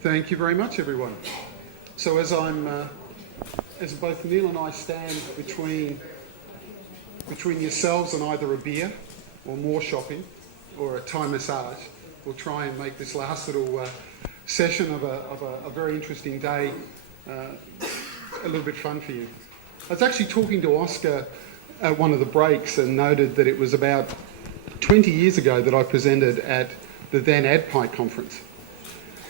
Thank you very much, everyone. So as both Neil and I stand between yourselves and either a beer or more shopping or a Thai massage, we'll try and make this last little session of a very interesting day a little bit fun for you. I was actually talking to Oscar at one of the breaks and noted that it was about 20 years ago that I presented at the then AdPi conference.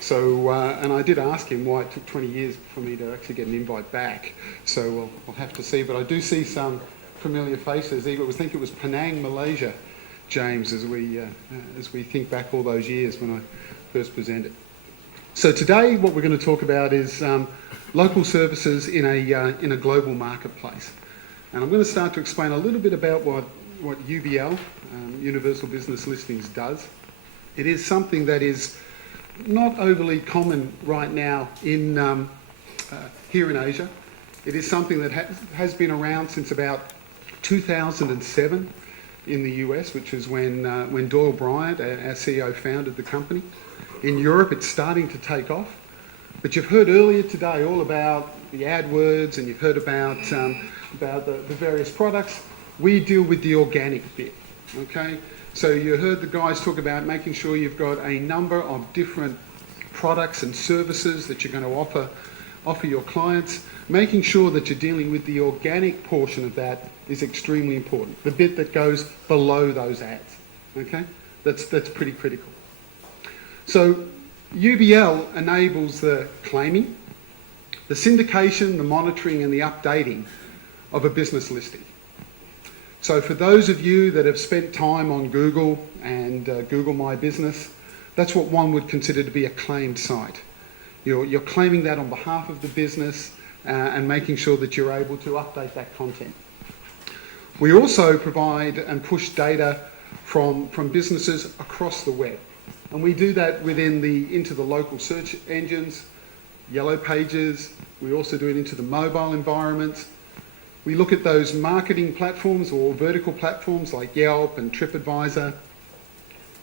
So, and I did ask him why it took 20 years for me to actually get an invite back. So we'll have to see, but I do see some familiar faces. I think it was Penang, Malaysia, James, as we think back all those years when I first presented. So today what we're going to talk about is local services in a global marketplace. And I'm going to start to explain a little bit about what UBL, Universal Business Listings, does. It is something that is not overly common right now in here in Asia. It is something that has been around since about 2007 in the US, which is when Doyle Bryant, our CEO, founded the company. In Europe, it's starting to take off. But you've heard earlier today all about the AdWords, and you've heard about the various products. We deal with the organic bit, okay? So you heard the guys talk about making sure you've got a number of different products and services that you're going to offer your clients. Making sure that you're dealing with the organic portion of that is extremely important. The bit that goes below those ads, okay? That's pretty critical. So UBL enables the claiming, the syndication, the monitoring and the updating of a business listing. So for those of you that have spent time on Google and Google My Business, that's what one would consider to be a claimed site. You're claiming that on behalf of the business and making sure that you're able to update that content. We also provide and push data from businesses across the web. And we do that into the local search engines, Yellow Pages. We also do it into the mobile environments. We look at those marketing platforms or vertical platforms like Yelp and TripAdvisor.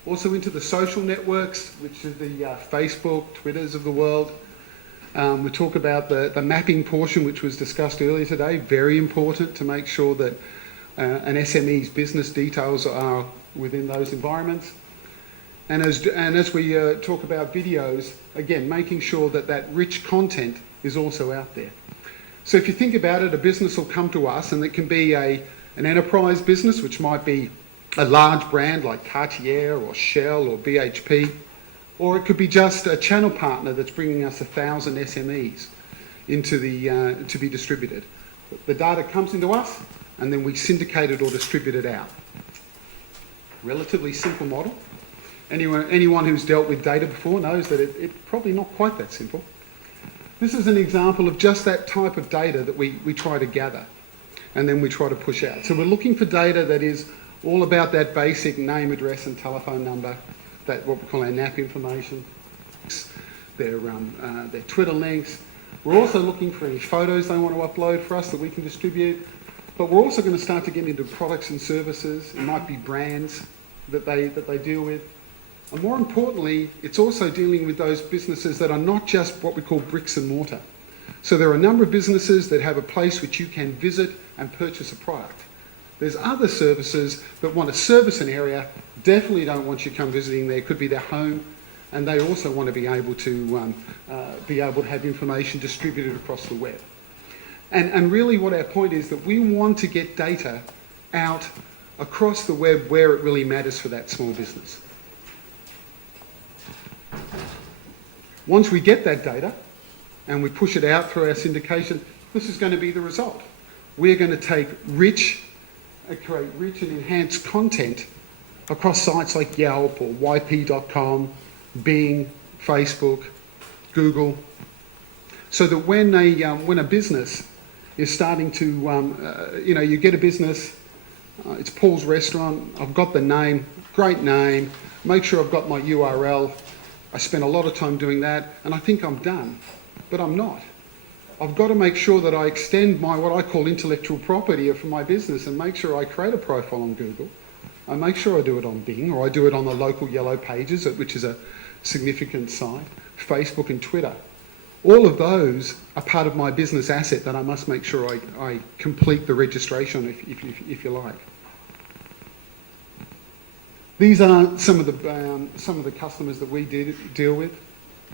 Also into the social networks, which are the Facebook, Twitters of the world. We talk about the mapping portion, which was discussed earlier today. Very important to make sure that an SME's business details are within those environments. And as we talk about videos, again, making sure that rich content is also out there. So if you think about it, a business will come to us, and it can be an enterprise business, which might be a large brand like Cartier or Shell or BHP, or it could be just a channel partner that's bringing us 1,000 SMEs to be distributed. The data comes into us, and then we syndicate it or distribute it out. Relatively simple model. Anyone who's dealt with data before knows that it's probably not quite that simple. This is an example of just that type of data that we try to gather and then we try to push out. So we're looking for data that is all about that basic name, address and telephone number, that what we call our NAP information, their Twitter links. We're also looking for any photos they want to upload for us that we can distribute. But we're also going to start to get into products and services. It might be brands that they deal with. And more importantly, it's also dealing with those businesses that are not just what we call bricks and mortar. So there are a number of businesses that have a place which you can visit and purchase a product. There's other services that want to service an area, definitely don't want you to come visiting there. It could be their home, and they also want to be able to have information distributed across the web. And really what our point is that we want to get data out across the web where it really matters for that small business. Once we get that data and we push it out through our syndication, this is going to be the result. We're going to take create rich and enhanced content across sites like Yelp or yp.com, Bing, Facebook, Google, so that when a business is starting to, you get a business, it's Paul's Restaurant, I've got the name, great name, make sure I've got my URL. I spent a lot of time doing that, and I think I'm done, but I'm not. I've got to make sure that I extend my what I call intellectual property for my business and make sure I create a profile on Google, I make sure I do it on Bing, or I do it on the local Yellow Pages, which is a significant site, Facebook and Twitter. All of those are part of my business asset that I must make sure I complete the registration, if you like. These are some of the customers that we deal with.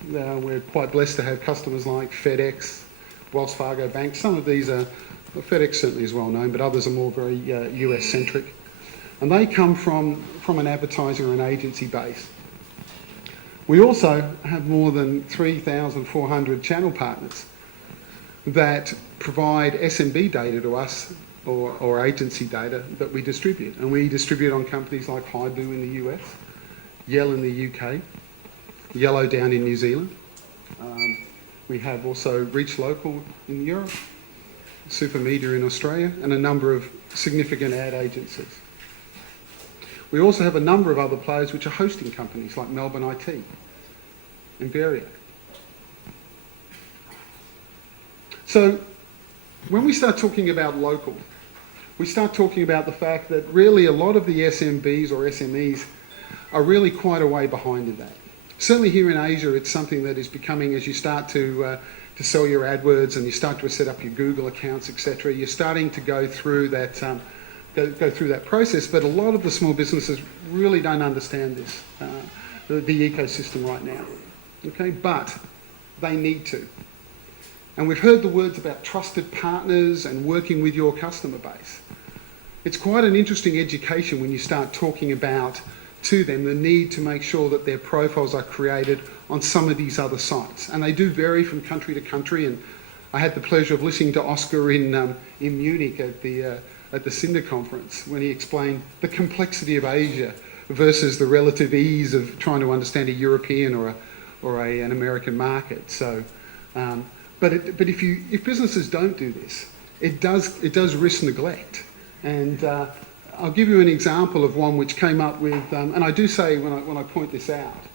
We're quite blessed to have customers like FedEx, Wells Fargo Bank. Some of these are, well, FedEx certainly is well known, but others are more very US centric. And they come from an advertising or an agency base. We also have more than 3,400 channel partners that provide SMB data to us, or agency data that we distribute. And we distribute on companies like Hibu in the US, Yell in the UK, Yellow down in New Zealand. We have also Reach Local in Europe, Supermedia in Australia, and a number of significant ad agencies. We also have a number of other players which are hosting companies like Melbourne IT and Vario. So when we start talking about local, we start talking about the fact that really a lot of the SMBs or SMEs are really quite a way behind in that. Certainly here in Asia, it's something that is becoming, as you start to sell your AdWords and you start to set up your Google accounts, etc., you're starting to go through that go through that process. But a lot of the small businesses really don't understand this, the ecosystem right now. Okay, but they need to. And we've heard the words about trusted partners and working with your customer base. It's quite an interesting education when you start talking about to them the need to make sure that their profiles are created on some of these other sites. And they do vary from country to country. And I had the pleasure of listening to Oscar in Munich at the Cinder conference when he explained the complexity of Asia versus the relative ease of trying to understand a European or an American market. So, but if businesses don't do this, it does risk neglect. And I'll give you an example of one which came up with, and I do say when I point this out,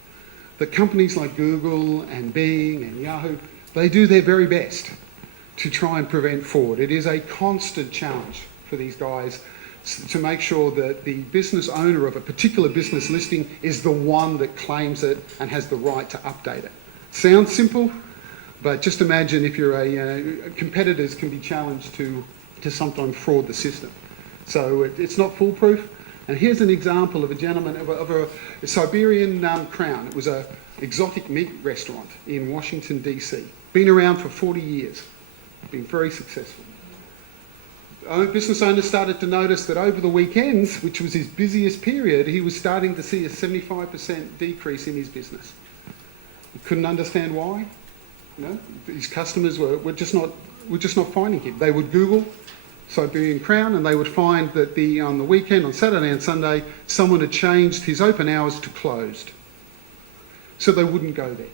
that companies like Google and Bing and Yahoo, they do their very best to try and prevent fraud. It is a constant challenge for these guys to make sure that the business owner of a particular business listing is the one that claims it and has the right to update it. Sounds simple, but just imagine if you're competitors can be challenged to sometimes fraud the system. So it's not foolproof. And here's an example of a gentleman, of a Siberian Crown. It was an exotic meat restaurant in Washington, DC. Been around for 40 years. Been very successful. Business owner started to notice that over the weekends, which was his busiest period, he was starting to see a 75% decrease in his business. He couldn't understand why. You know, his customers were just not finding him. They would Google Siberian Crown and they would find that on the weekend, on Saturday and Sunday, someone had changed his open hours to closed. So they wouldn't go there.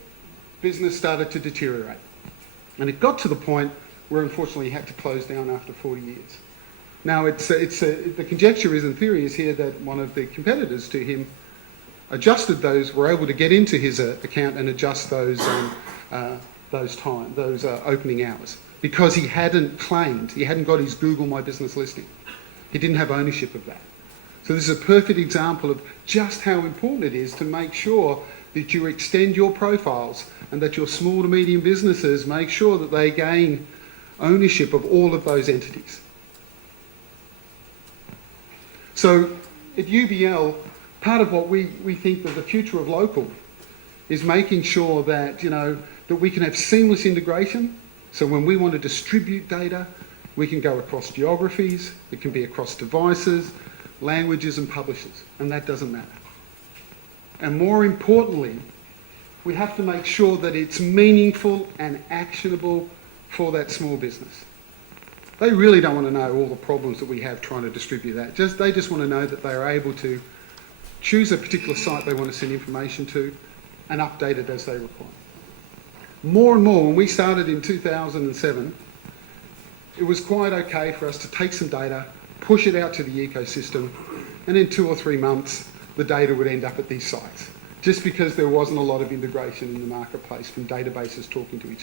Business started to deteriorate. And it got to the point where unfortunately he had to close down after 40 years. Now the conjecture is, in theory, is here that one of the competitors to him adjusted those, were able to get into his account and adjust those opening hours, because he hadn't got his Google My Business listing. He didn't have ownership of that. So this is a perfect example of just how important it is to make sure that you extend your profiles and that your small to medium businesses make sure that they gain ownership of all of those entities. So at UBL, part of what we think that the future of local is making sure that, that we can have seamless integration. So when we want to distribute data, we can go across geographies, it can be across devices, languages and publishers, and that doesn't matter. And more importantly, we have to make sure that it's meaningful and actionable for that small business. They really don't want to know all the problems that we have trying to distribute that. They just want to know that they are able to choose a particular site they want to send information to and update it as they require. More and more, when we started in 2007, it was quite okay for us to take some data, push it out to the ecosystem, and in 2 or 3 months, the data would end up at these sites, just because there wasn't a lot of integration in the marketplace from databases talking to each